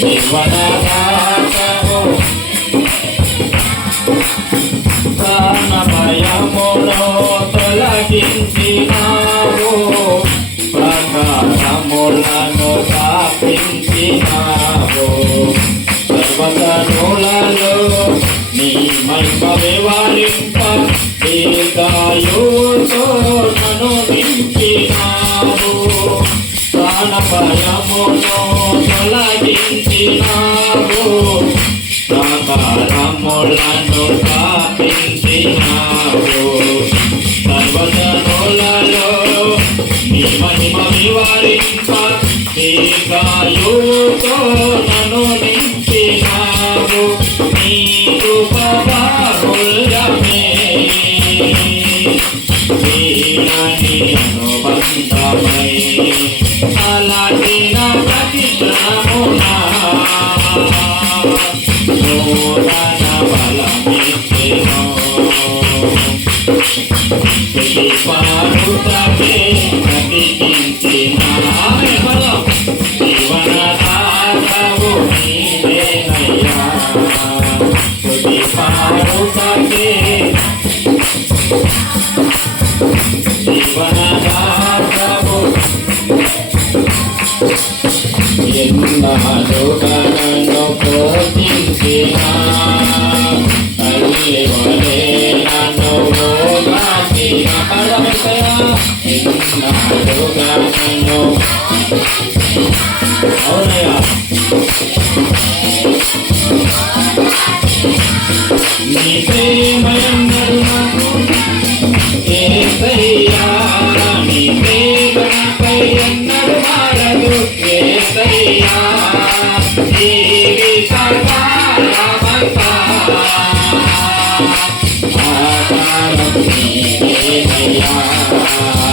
Bye-bye. తప్పించినావు సర్వతములలో నీ మహిమ వివరింప నీ గాయుతో నన్ను నింపినావు నీ కృపబాహుల్యమే నీ అనుబంధమై Yeah.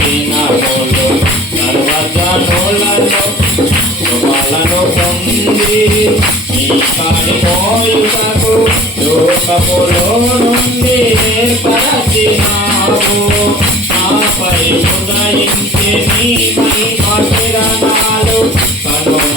దినములు సర్వజనులను శుభలను పొంది ఈ పని పోయుటకు లోకములో నుండి ఏర్పరచినావు నాపై ఉదయించే నీ మహిమ కిరణాలు Kanuma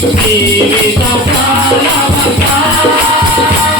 Give me the power, power.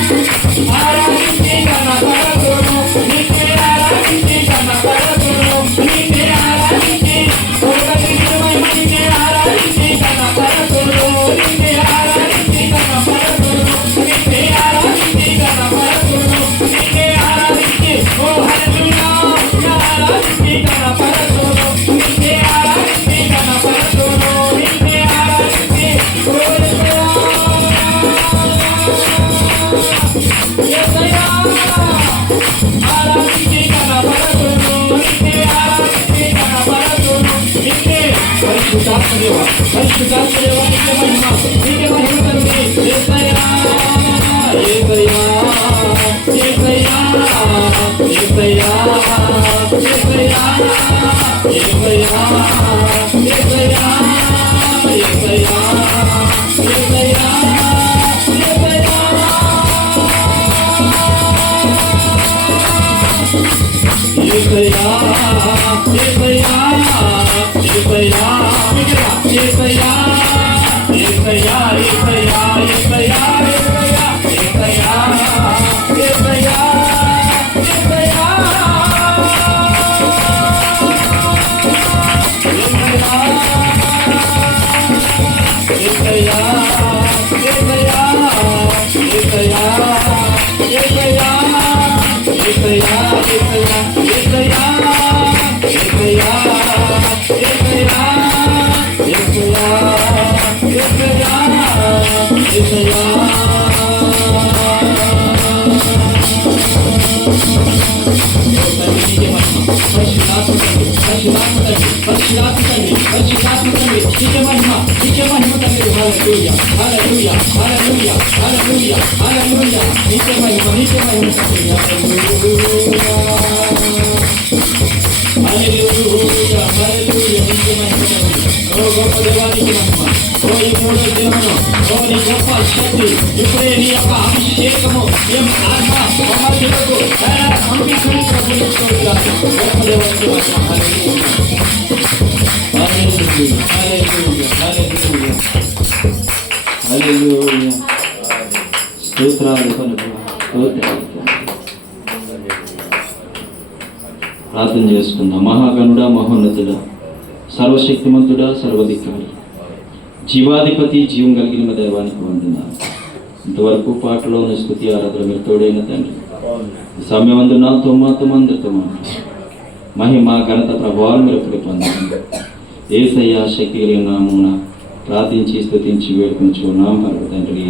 Thank you. Yeah. Yeah. Hallelujah, hallelujah, hallelujah. Nice my, nice my, nice my. ప్రార్థన చేసుకుందాం. మహాగణుడ మహోన్నతుడ సర్వశక్తిమంతుడ సర్వధికారి జీవాధిపతి జీవం కలిగిన దైవానికి వందనాలు. ఇంతవరకు పాటలో స్థుతి ఆరాధన మీరు తోడైన తండ్రి. సమయం అందరు నాతో మాతో అందరితో మాట్లాడు. మహిమ ఘనత ప్రభావాలు మీరు పొందండి ఏసయ్య శక్తి నామూన ప్రార్థించి స్థుతించి వేడుకొని పర్వ తండ్రి.